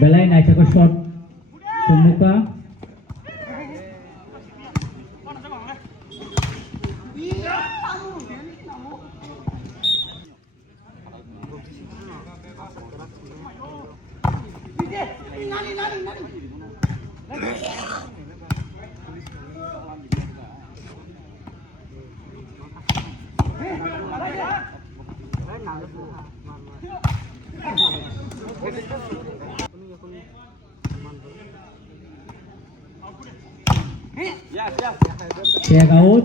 Belai naik ke shot Semuka Check out.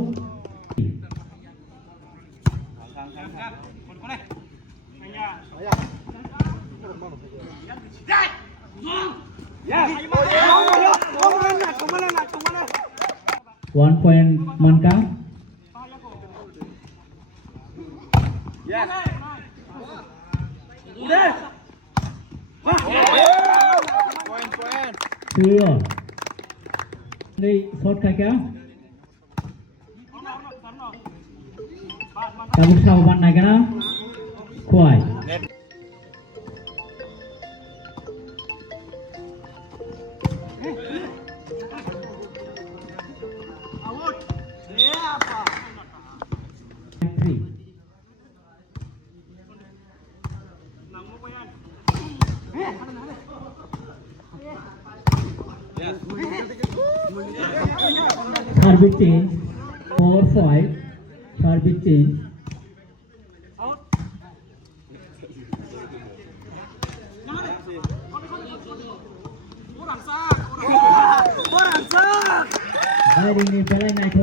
One point Manka. Clear. Đây shot khai kéo. Tabuk sau bạn này cái nào? Quay. Service change 4-5. Service change. Hari ini balai naik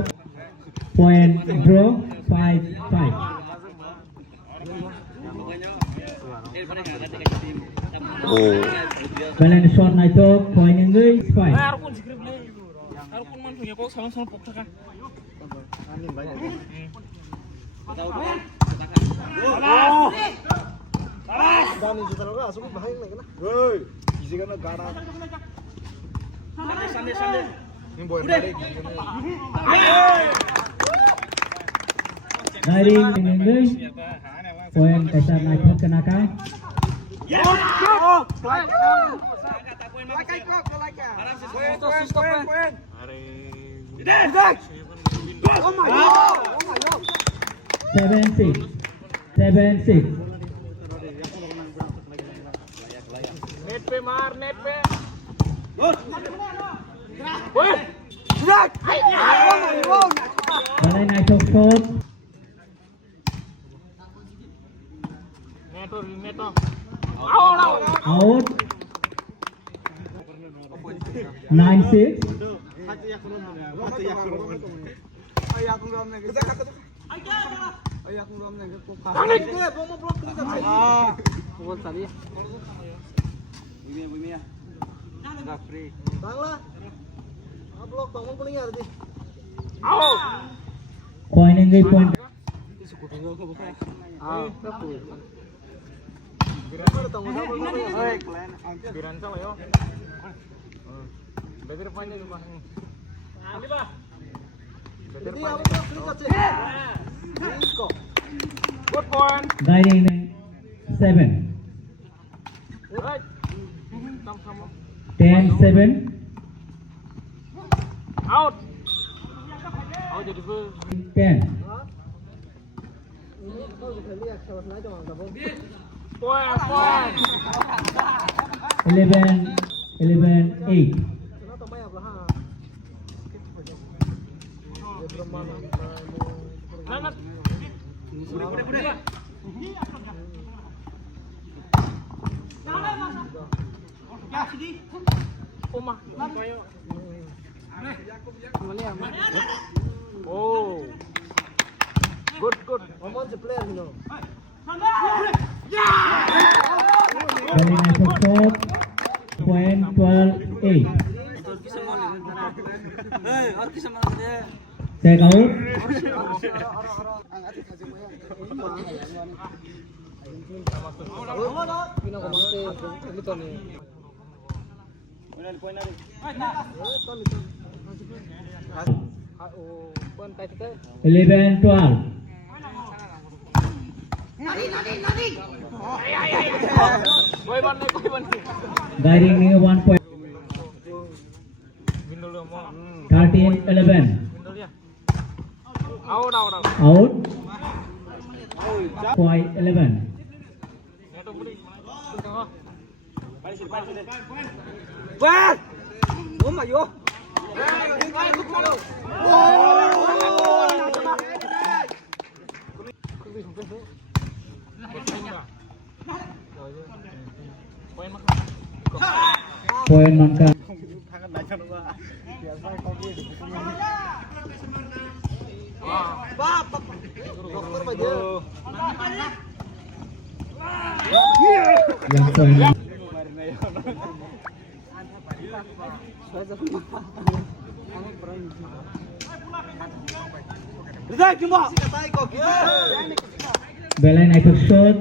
point draw 5-5. Balai shot naik point yang 5. Harapun man punya kok sama-sama pokoknya. Dani juta loga asuk bahaya nih kena. Woi, isi kana gara. Sande. Ini boy dari gini. Dari ini poin kasar naik kenakan. Seven six. Net pe mar, net pe. Balai naik shot. Neto. Out. 9-6. Point yang point. Good point. Guiding 7. 10-7. Out. Jadi 10. Point. 11-8. Oh, good. Very nice shot. Point 12-8. Check out. Koi ban ni. Guiding new 1 point. Window lo mo. 13-11. Window dia. Out. Out. Point 11. Neto budi. Tengok. Wah! Oh my god. Poin mah. Point Mangka. Dokter aja. Yang point. Rizal cuma. Belen I took shot.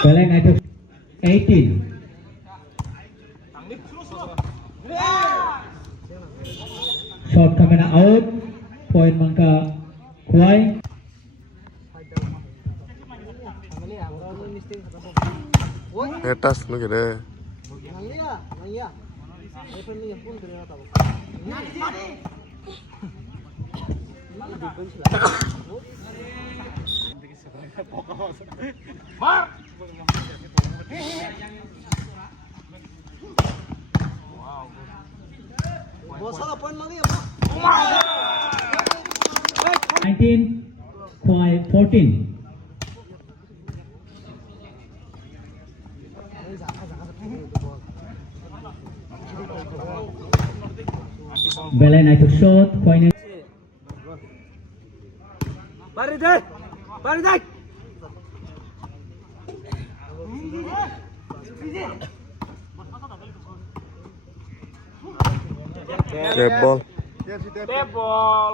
Belen I took 18. Shot coming out. Point Mangka Kuai. Atas lu gitu. Bosan apa lagi ya, 19. Kuai 14. Belen I took shot. Point. Bari deh. Dead ball. Tebol.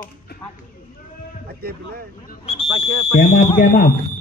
Game up.